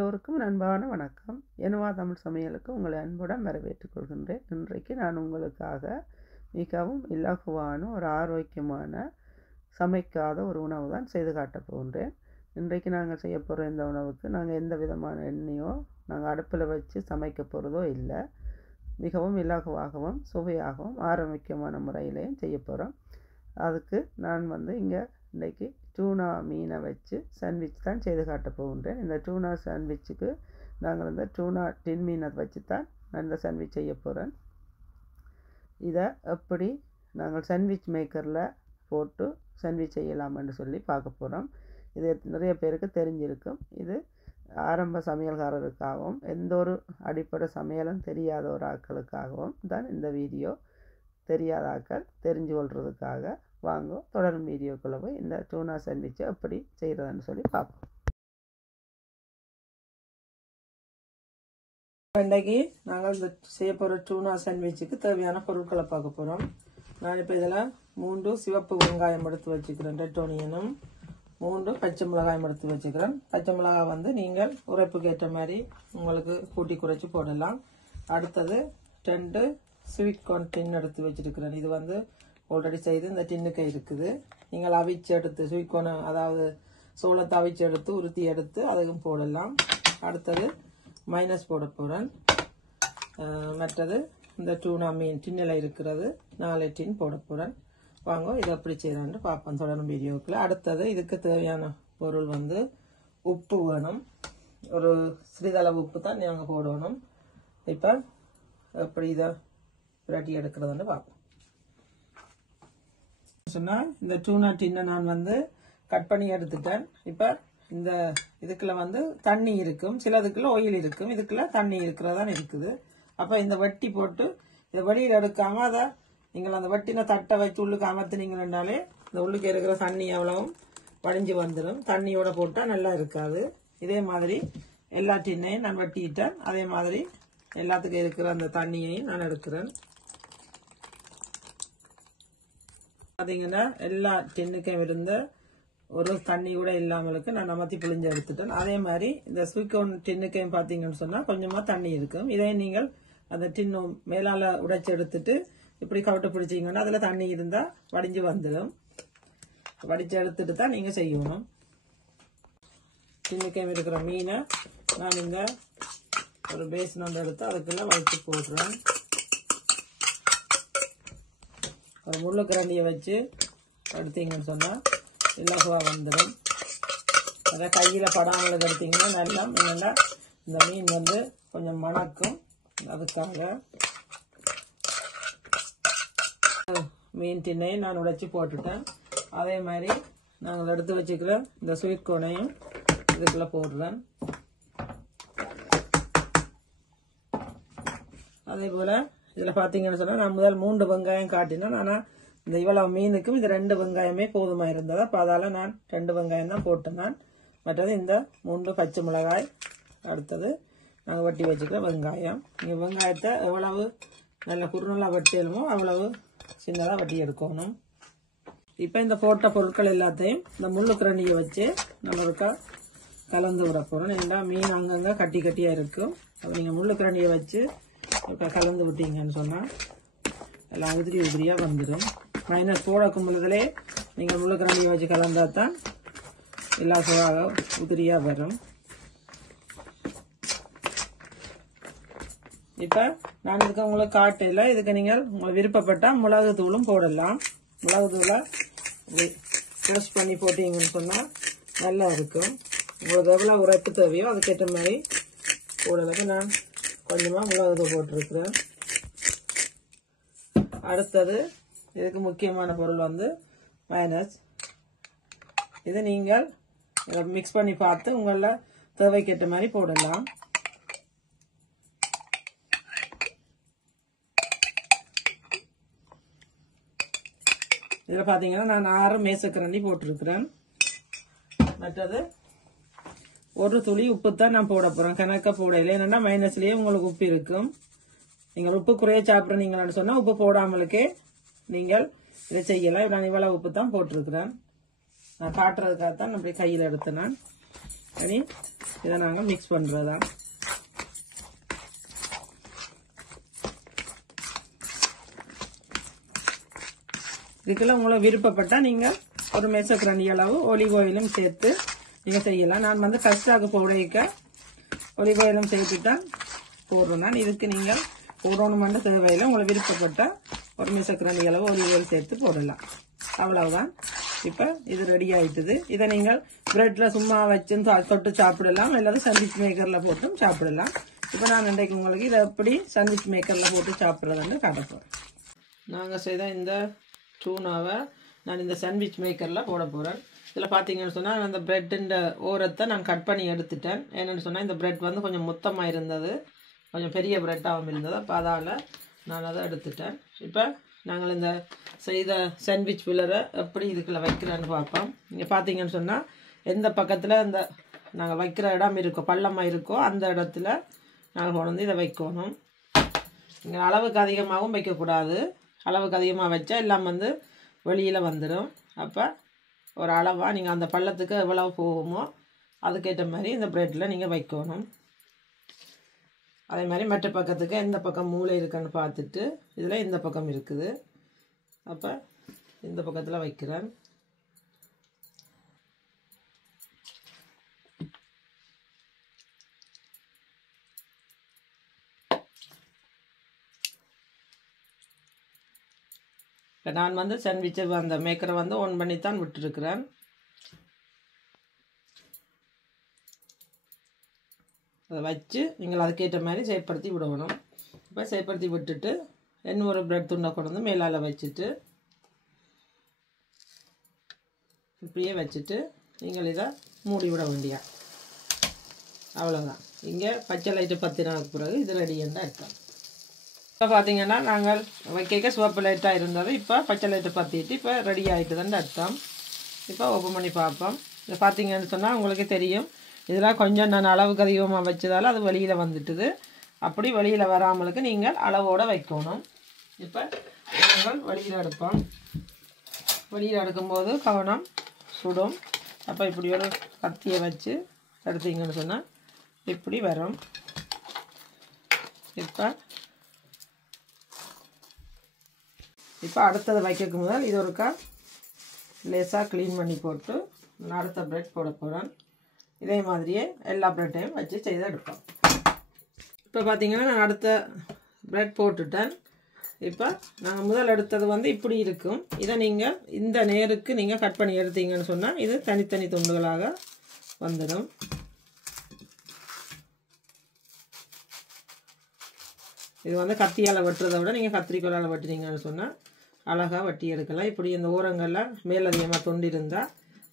எல்லோருக்கும் அன்பான வணக்கம். எனவா தமிழ் சமையலுக்கு உங்களை அன்புடன் வரவேற்றுக் கொள்கின்றேன். இன்றைக்கு நான் உங்களுக்காக மிகவும் இலகுவான ஒரு ஆரோக்கியமான சமைக்காத ஒரு உணவு தான் செய்து காட்டப் போகின்றேன். இன்றைக்கு நாங்கள் செய்ய போகிற இந்த உணவுக்கு நாங்கள் எந்த விதமான எண்ணெயோ நாங்கள் அடுப்பில் வச்சு சமைக்க போகிறதோ இல்லை. மிகவும் இலகுவாகவும் சுவையாகவும் ஆரோக்கியமான முறையிலையும் செய்ய போகிறோம். அதுக்கு நான் இங்கே இன்றைக்கி டூனா மீனை வச்சு சாண்ட்விச் தான் செய்து காட்ட போகின்றேன். இந்த டூனா சாண்ட்விச்சுக்கு நாங்கள் இந்த டூனா டின் மீனை வச்சு தான் நான் இந்த சாண்ட்விச் செய்ய போகிறேன். இதை எப்படி நாங்கள் சாண்ட்விச் மேக்கரில் போட்டு சாண்ட்விச் செய்யலாம்னு சொல்லி பார்க்க போகிறோம். இது நிறைய பேருக்கு தெரிஞ்சிருக்கும். இது ஆரம்ப சமையல்காரருக்காகவும் எந்த ஒரு அடிப்படை சமையலும் தெரியாத ஒரு ஆட்களுக்காகவும் தான் இந்த வீடியோ. தெரியாத ஆட்கள் தெரிஞ்சு கொள்றதுக்காக வாங்க தொடரும் வீடியோக்குள்ளே போய் இந்த டூனா சாண்ட்விச்சை எப்படி செய்கிறதுன்னு சொல்லி பார்ப்போம். இன்றைக்கி நாங்கள் இந்த செய்ய போகிற டூனா சாண்ட்விச்சுக்கு தேவையான பொருட்களை பார்க்க போகிறோம். நான் இப்போ இதில் 3 சிவப்பு வெங்காயம் எடுத்து வச்சுக்கிறேன், ரெட் ஆனியனும் 3 பச்சை மிளகாயம் எடுத்து வச்சுக்கிறேன். பச்சை மிளகாய் நீங்கள் உரைப்புக்கு ஏற்ற மாதிரி உங்களுக்கு கூட்டி குறைச்சி போடலாம். அடுத்தது 2 ஸ்வீட் கார்ன் டின் எடுத்து வச்சுருக்கிறேன். இது ஆல்ரெடி செய்து இந்த டின்னுக்கு இருக்குது. நீங்கள் அவிச்சு எடுத்து ஸ்வீட் கார்ன், அதாவது சோளத்தை அவிச்சு எடுத்து உருத்தி எடுத்து அதுக்கும் போடலாம். அடுத்தது மைனஸ் போட போகிறேன். மற்றது இந்த டூனா மீன் டின்னில் இருக்கிறது 4 டின் போட போகிறேன். வாங்க இதை எப்படி செய்யறான்னு பார்ப்போம் தொடரும் வீடியோக்குள்ள. அடுத்தது இதுக்கு தேவையான பொருள் உப்பு வேணும். ஒரு சிறிதளவு உப்பு தான் நாங்கள் போடணும். இப்போ எப்படி இதை விரட்டி எடுக்கிறதுன்னு பார்ப்போம். சொன்னால் இந்த டூனா டின்னை நான் கட் பண்ணி எடுத்துட்டேன். இப்போ இந்த இதுக்குள்ள தண்ணி இருக்கும், சிலதுக்குள்ள ஆயில் இருக்கும், இதுக்குள்ள தண்ணி இருக்கிறதான் இருக்குது. அப்போ இந்த வட்டி போட்டு இதை வெளியில் எடுக்காம அதை நீங்கள் அந்த வட்டினை தட்டை வச்சு உள்ளுக்கு அமர்த்தினீங்கன்னாலே இந்த உள்ளுக்கு இருக்கிற தண்ணி எவ்வளவும் வடிஞ்சு வந்துடும். தண்ணியோட போட்டால் நல்லா இருக்காது. இதே மாதிரி எல்லா டின்னையும் நான் வட்டிக்கிட்டேன். அதே மாதிரி எல்லாத்துக்கும் இருக்கிற அந்த தண்ணியையும் நான் எடுக்கிறேன். பார்த்தீங்கன்னா எல்லா டின்னுக்கும் இருந்த ஒரு தண்ணி கூட இல்லாமலுக்கு நான் நமத்தி புளிஞ்சு எடுத்துட்டேன். அதே மாதிரி இந்த ஸ்வீட் கார்ன் டின்னுக்கையும் பார்த்தீங்கன்னு சொன்னால் கொஞ்சமாக தண்ணி இருக்கும். இதே நீங்கள் அந்த டின்னு மேலால் உடைச்சி எடுத்துட்டு இப்படி கவட்டை பிடிச்சிங்கன்னா அதில் தண்ணி இருந்தால் வடிஞ்சு வந்துடும். வடித்து எடுத்துட்டு தான் நீங்கள் செய்யணும். டின்னுக்கையும் இருக்கிற மீனை நான் இந்த ஒரு பேசன் ஒன்று எடுத்து அதுக்குள்ளே வச்சு போடுறேன். ஒரு முள்ளு கரண்டியை வச்சு எடுத்தீங்கன்னு சொன்னால் இலகுவாக வந்துடும். அதை கையில் படாமல் எடுத்தீங்கன்னா நல்லா இந்த மீன் கொஞ்சம் மணக்கும். அதுக்காக மீன் திண்ணையை நான் உடைச்சி போட்டுட்டேன். அதே மாதிரி நாங்கள் எடுத்து வச்சுக்கிற இந்த ஸ்வீட் கார்னையும் இதுக்குள்ளே போடுறேன். அதே போல் இதில் பார்த்தீங்கன்னு சொன்னால் நான் முதல் 3 வெங்காயம் காட்டினேன். ஆனால் இந்த இவ்வளவு மீனுக்கும் இது 2 வெங்காயமே போதுமாக இருந்தது. அப்போ அதால் நான் 2 வெங்காயம் தான் போட்டேன். நான் மற்றது இந்த 3 பச்சை மிளகாய், அடுத்தது நாங்கள் வட்டி வச்சுக்கிற வெங்காயம். நீங்கள் வெங்காயத்தை எவ்வளவு நல்ல குறுநலாக வட்டியலுமோ அவ்வளவு சின்னதாக வட்டி எடுக்கணும். இப்போ இந்த போட்ட பொருட்கள் எல்லாத்தையும் இந்த முள்ளு கரண்டியை வச்சு நம்மளுக்கா கலந்து விட போகிறோம். ஏன்னா மீன் அங்கங்கே கட்டி கட்டியாக இருக்கும். அப்போ நீங்கள் முள்ளு கரண்டியை வச்சு இப்போ கலந்து விட்டீங்கன்னு சொன்னால் எல்லாம் உதிரியாக வந்துடும். மைனஸ் போடக்கும் பொழுதுலே நீங்கள் முள்ளுக்கரண்டியை வச்சு கலந்தால் தான் எல்லா சுவாக உதிரியாக வரும். இப்போ நான் இதுக்கு உங்களுக்கு காட்டில் இதுக்கு நீங்கள் உங்களுக்கு விருப்பப்பட்டால் மிளகு தூளும் போடலாம். மிளகு தூளை க்ரஷ் பண்ணி போட்டீங்கன்னு சொன்னால் நல்லா இருக்கும். உங்களுக்கு எவ்வளோ உரைப்பு தேவையோ அதுக்கேற்ற மாதிரி போடுறதுக்கு நான் கொஞ்சமாக மிளகு தூள் போட்டிருக்கிறேன். அடுத்தது இதுக்கு முக்கியமான பொருள் மைனஸ். இது நீங்கள் மிக்ஸ் பண்ணி பார்த்து உங்கள தேவைக்கேற்ற மாதிரி போடலாம். இதில் பார்த்தீங்கன்னா நான் 6 மேசக்கரண்டி போட்டிருக்கிறேன். மற்றது ஒரு துளி உப்பு தான் நான் போட போகிறேன். கணக்காக போடல, என்னென்னா மைனஸ்லேயே உங்களுக்கு உப்பு இருக்கும். நீங்கள் உப்பு குறைய சாப்பிட்றீங்கன்னு சொன்னால் உப்பு போடாமலுக்கே நீங்கள் இதை செய்யலாம். நான் இவ்வளோ உப்பு தான் போட்டிருக்கிறேன். நான் காட்டுறதுக்காகத்தான் அப்படி கையில் எடுத்தேன். நான் இதை நாங்கள் மிக்ஸ் பண்ணுறதா. இதுக்குள்ள உங்களுக்கு விருப்பப்பட்டால் நீங்கள் ஒரு மேசக்கரண்டி அளவு ஒலிவ் ஆயிலும் சேர்த்து நீங்கள் செய்யலாம். நான் வந்து கஸ்டாக்கு போடைக்க ஒலிவ் ஆயிலும் சேர்த்துட்டான் போடுறேன். நான் இதுக்கு நீங்கள் போடணுமென்று தேவையில்லை. உங்களுக்கு விருப்பப்பட்டால் ஒரு மேசக்கரண்டி அளவு ஒலிவ் ஆயில் சேர்த்து போடலாம். அவ்வளவுதான். இப்போ இது ரெடி ஆயிட்டுது. இதை நீங்கள் பிரெட்ல சும்மா வச்சு தொட்டு சாப்பிடலாம், அல்லது சாண்ட்விச் மேக்கர்ல போட்டும் சாப்பிடலாம். இப்போ நான் இன்றைக்கு உங்களுக்கு இதை எப்படி சாண்ட்விச் மேக்கர்ல போட்டு சாப்பிட்றதுன்னு காட்ட போறேன். நாங்கள் செய்த இந்த டூனாவை நான் இந்த சாண்ட்விச் மேக்கர்ல போட போறேன். இதில் பார்த்தீங்கன்னு சொன்னால் அந்த பிரெட்டுன்ற ஓரத்தை நான் கட் பண்ணி எடுத்துட்டேன். என்னென்னு சொன்னால் இந்த பிரெட் வந்து கொஞ்சம் மொத்தமாக இருந்தது, கொஞ்சம் பெரிய பிரெட்டாகவும் இருந்தது. அப்போ அதால் நான் அதை எடுத்துட்டேன். இப்போ நாங்கள் இந்த செய்த சாண்ட்விச் ஃபில்லரை எப்படி இதுக்குள்ள வைக்கிறேன்னு பார்ப்போம். இங்கே பார்த்தீங்கன்னு சொன்னால் எந்த பக்கத்தில் இந்த நாங்கள் வைக்கிற இடம் இருக்கோ, பள்ளமாக இருக்கோ, அந்த இடத்துல நாங்கள் கொண்டு வந்து இதை வைக்கணும். இங்கே அளவுக்கு அதிகமாகவும் வைக்கக்கூடாது. அளவுக்கு அதிகமாக வச்சா எல்லாம் வந்து வெளியில் வந்துடும். அப்போ ஒரு அளவாக நீங்கள் அந்த பள்ளத்துக்கு எவ்வளவு போகுமோ அதுக்கேற்ற மாதிரி இந்த ப்ரெட்டில் நீங்கள் வைக்கணும். அதே மாதிரி மற்ற பக்கத்துக்கு எந்த பக்கம் மூளை இருக்குன்னு பார்த்துட்டு இதில் இந்த பக்கம் இருக்குது. அப்போ இந்த பக்கத்தில் வைக்கிறேன். இப்போ நான் வந்து சாண்ட்விட்சை அந்த மேக்கரை வந்து ஆன் பண்ணித்தான் விட்டுருக்கிறேன். அதை வச்சு நீங்கள் அதுக்கேற்ற மாதிரி செயற்படுத்தி விடணும். இப்போ செயற்படுத்தி விட்டுட்டு இன்னொரு பிரெட் துண்டை கொண்டு வந்து மேலால் வச்சுட்டு இப்படியே வச்சுட்டு நீங்கள் இதை மூடி விட வேண்டியா. அவ்வளோதான். இங்கே பச்சை லைட்டு 10 நாளுக்கு பிறகு இது ரெடியாக தான் இருக்காங்க. இப்போ பார்த்தீங்கன்னா நாங்கள் வைக்க சிவப்பு லைட்டாக இருந்தது, இப்போ பச்சை லைட்டை பற்றிட்டு இப்போ ரெடி ஆகிட்டுதுன்னு அர்த்தம். இப்போ ஓப்பன் பண்ணி பார்ப்போம். இதை பார்த்தீங்கன்னு சொன்னால் உங்களுக்கு தெரியும், இதெல்லாம் கொஞ்சம் நான் அளவுக்கு அதிகமாக வச்சதால் அது வெளியில் வந்துட்டுது. அப்படி வெளியில் வராமலுக்கு நீங்கள் அளவோடு வைக்கணும். இப்போ நாங்கள் வெளியில் எடுப்போம். வெளியில் எடுக்கும்போது கவனம் சுடும். அப்போ இப்படி ஒரு கத்தியை வச்சு எடுத்தீங்கன்னு சொன்னால் இப்படி வரும். இப்போ அடுத்தது வைக்க முதல் இது ஒருக்கா லேசாக க்ளீன் பண்ணி போட்டு நான் அடுத்த ப்ரெட் போட போகிறேன். இதே மாதிரியே எல்லா ப்ரெட்டையும் வச்சு செய்து எடுப்போம். இப்போ பார்த்தீங்கன்னா நான் அடுத்த ப்ரெட் போட்டுட்டேன். இப்போ நாங்கள் முதல் எடுத்தது வந்து இப்படி இருக்கும். இதை நீங்கள் இந்த நேருக்கு நீங்கள் கட் பண்ணி எடுத்தீங்கன்னு சொன்னால் இது தனித்தனி துண்டுகளாக வந்துடும். இது வந்து கத்தியால் வெட்டுறதை விட நீங்கள் கத்திரிக்கோலால் வெட்டினீங்கன்னு சொன்னால் அழகாக வெட்டி எடுக்கலாம். இப்படி இந்த ஓரங்களில் மேலதிகமாக தொண்டு இருந்தால்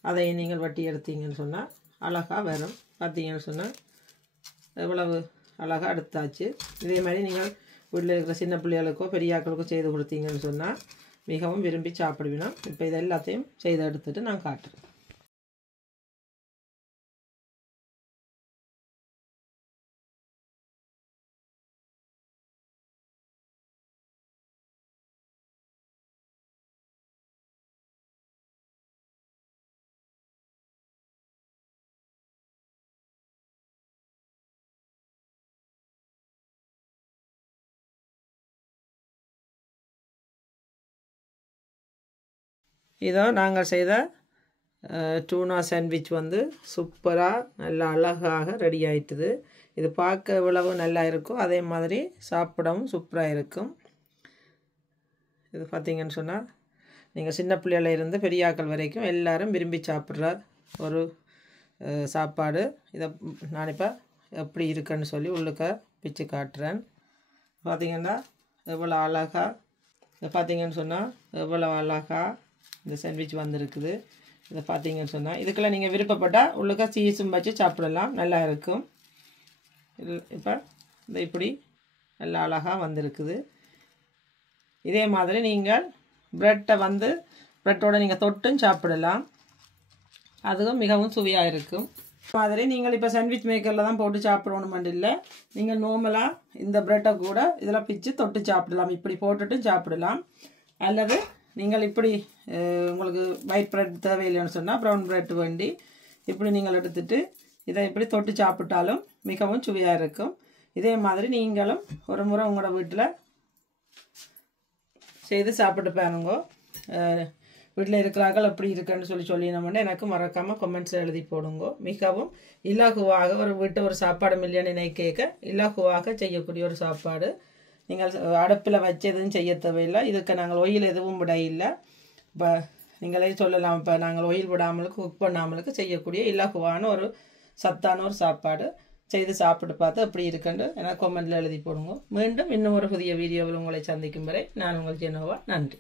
அதை நீங்கள் வெட்டி எடுத்தீங்கன்னு சொன்னால் அழகாக வரும். பார்த்தீங்கன்னு சொன்னால் எவ்வளவு அழகாக எடுத்தாச்சு. இதே மாதிரி நீங்கள் வீட்டில் இருக்கிற சின்ன பிள்ளைகளுக்கோ பெரியாக்களுக்கோ செய்து கொடுத்தீங்கன்னு சொன்னால் மிகவும் விரும்பி சாப்பிடுவினோம். இப்போ இது எல்லாத்தையும் செய்து எடுத்துட்டு நான் காட்டுறேன். இதோ நாங்கள் செய்த டூனா சாண்ட்விச் வந்து சூப்பராக நல்லா அழகாக ரெடி ஆகிட்டுது. இது பார்க்க எவ்வளவு நல்லா இருக்கும், அதே மாதிரி சாப்பிடவும் சூப்பராக இருக்கும். இது பார்த்தீங்கன்னு சொன்னால் நீங்கள் சின்ன பிள்ளையில இருந்து பெரியாக்கள் வரைக்கும் எல்லாரும் விரும்பி சாப்பிட்ற ஒரு சாப்பாடு. இதை நான் இப்போ எப்படி இருக்குன்னு சொல்லி உள்ளுக்க பிச்சு காட்டுறேன். பார்த்தீங்கன்னா எவ்வளோ அழகாக, இதை பார்த்தீங்கன்னு சொன்னால் எவ்வளோ அழகாக இந்த சாண்ட்விச் வந்திருக்குது. இதை பார்த்தீங்கன்னு சொன்னால் இதுக்கெல்லாம் நீங்கள் விருப்பப்பட்டால் உள்ளுக்க சீஸும் வச்சு சாப்பிடலாம், நல்லா இருக்கும். இப்போ இந்த இப்படி நல்லா அழகாக வந்திருக்குது. இதே மாதிரி நீங்கள் ப்ரெட்டை வந்து ப்ரெட்டோடு நீங்கள் தொட்டும் சாப்பிடலாம், அதுவும் மிகவும் சுவையாக இருக்கும். மாதிரி நீங்கள் இப்போ சாண்ட்விச் மேக்கரில் தான் போட்டு சாப்பிடணுமெண்டு இல்லை, நீங்கள் நார்மலாக இந்த ப்ரெட்டை கூட இதில் பிச்சு தொட்டு சாப்பிடலாம். இப்படி போட்டுட்டு சாப்பிடலாம். அல்லது நீங்கள் இப்படி உங்களுக்கு ஒயிட் ப்ரெட் தேவையில்லைன்னு சொன்னால் ப்ரௌன் ப்ரெட் வேண்டி இப்படி நீங்கள் எடுத்துட்டு இதை இப்படி தொட்டு சாப்பிட்டாலும் மிகவும் சுவையாக இருக்கும். இதே மாதிரி நீங்களும் ஒரு முறை உங்களோட வீட்டில் செய்து சாப்பிட்டு பாருங்க. வீட்டில் இருக்கிறார்கள் எப்படி இருக்குன்னு சொல்லினோம்னா எனக்கு மறக்காமல் கமெண்ட்ஸில் எழுதி போடுங்க. மிகவும் இலகுவாக ஒரு சாப்பாடு மில்லியன் நினைக்க இலகுவாக செய்யக்கூடிய ஒரு சாப்பாடு. நீங்கள் அடுப்பில் வச்சு எதுவும் செய்ய தேவையில்லை. இதுக்கு நாங்கள் ஒயில் எதுவும் விட இல்லை. இப்போ நீங்களே சொல்லலாம், இப்போ நாங்கள் ஒயில் விடாமலுக்கு குக் பண்ணாமலுக்கு செய்யக்கூடிய இலகுவான ஒரு சத்தான ஒரு சாப்பாடு. செய்து சாப்பிட்டு பார்த்து அப்படி இருக்குன்னு எனக்கு கமெண்ட்டில் எழுதி போடுங்க. மீண்டும் இன்னும் ஒரு புதிய வீடியோவில் உங்களை சந்திக்கும் வரை நான் உங்கள் ஜெனோவா. நன்றி.